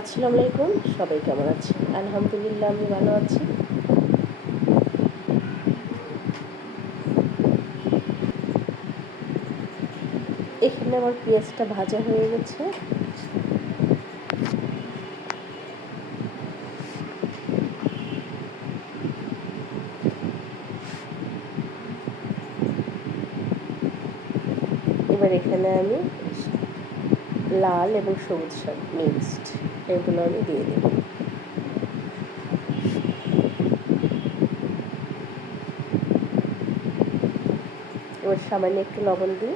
আসসালামু আলাইকুম, সবাই কেমন আছে আলহামদুলিল্লাহ, আমি ভালো আছি। এখানে আমার পেঁয়াজটা ভাজা হয়ে গেছে। এবার এখানে আমি লাল এবং সবুজ শাক মিক্সড। এগুলো আমি দিয়ে দেব। এবার সামান্য একটু লবণ দিয়ে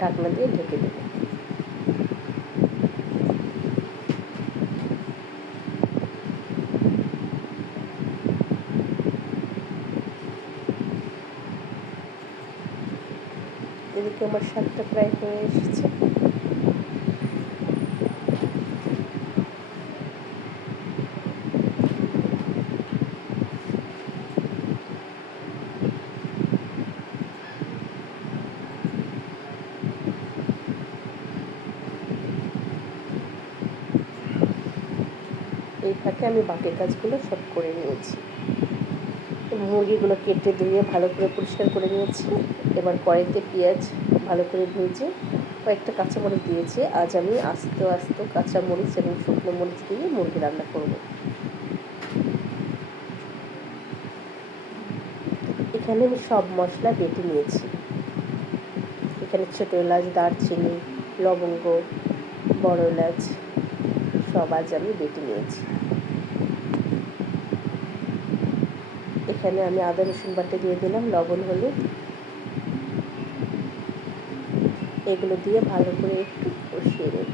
ঢাকনা দিয়ে ঢেকে দেব। এদিকে আমার শাকটা প্রায় হয়ে এসেছে। এই ফাঁকে আমি বাকি কাজগুলো সব করে নিয়েছি। মুরগিগুলো কেটে ধুয়ে ভালো করে পরিষ্কার করে নিয়েছি। এবার কড়াইতে পেঁয়াজ ভালো করে ভেজে কয়েকটা কাঁচামরিচ দিয়েছি। আজ আমি আস্তে আস্তে কাঁচামরিচ এবং শুকনো মরিচ দিয়ে মুরগি রান্না করব। এখানে আমি সব মশলা বেটে নিয়েছি। এখানে ছোটো এলাচ, দারচিনি, লবঙ্গ, বড় এলাচ সব আজ আমি বেটে নিয়েছি। এখানে আমি আদা রসুন বাটে দিয়ে দিলাম, লবণ, হলুদ। এগুলো দিয়ে ভালো করে একটু কষিয়ে দেব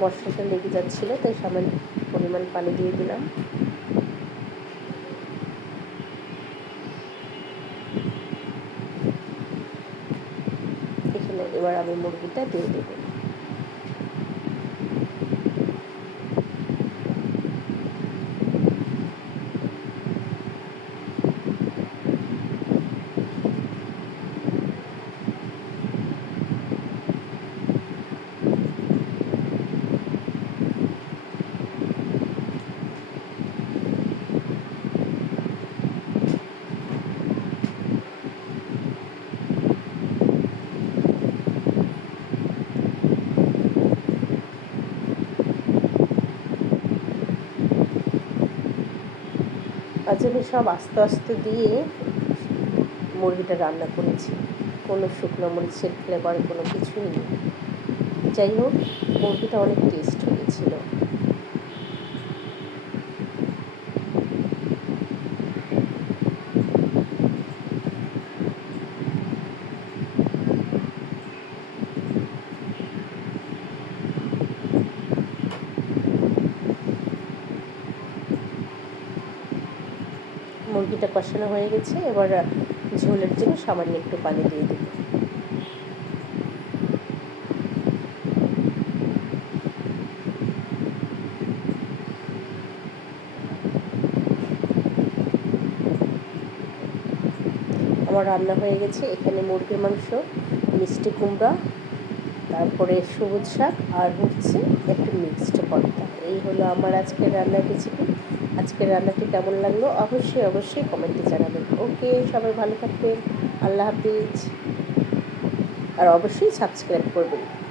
মশলাটা লেগে যাচ্ছিল, তাই সামান্য পরিমাণ পানি দিয়ে দিলাম। এখানে এবার আমি মুরগিটা দিয়ে দেবো। আমি সব আস্তে আস্তে দিয়ে মুরগিটা রান্না করেছি। কোনো শুকনো মরিচের ফ্লেভার কোনো কিছুই নেই। যাই হোক, মুরগিটা অনেক টেস্ট হয়েছিল। মুরগিটা কষানো হয়ে গেছে, এবার ঝোলের জন্য সামান্য একটু পানি দিয়ে দেব। আমার রান্না হয়ে গেছে, এখানে মুরগির মাংস, মিষ্টি কুমড়া, তারপরে সবুজ শাক, আর হচ্ছে একটু মিক্সড পর্দা এই হলো আমার আজকের রান্নার রেসিপি আজকের রান্নাটি কেমন লাগল? অবশ্যই অবশ্যই কমেন্টে জানাবেন। ওকে, সবাই ভালো থাকবেন। আল্লাহ হাফিজ। আর অবশ্যই সাবস্ক্রাইব করবেন।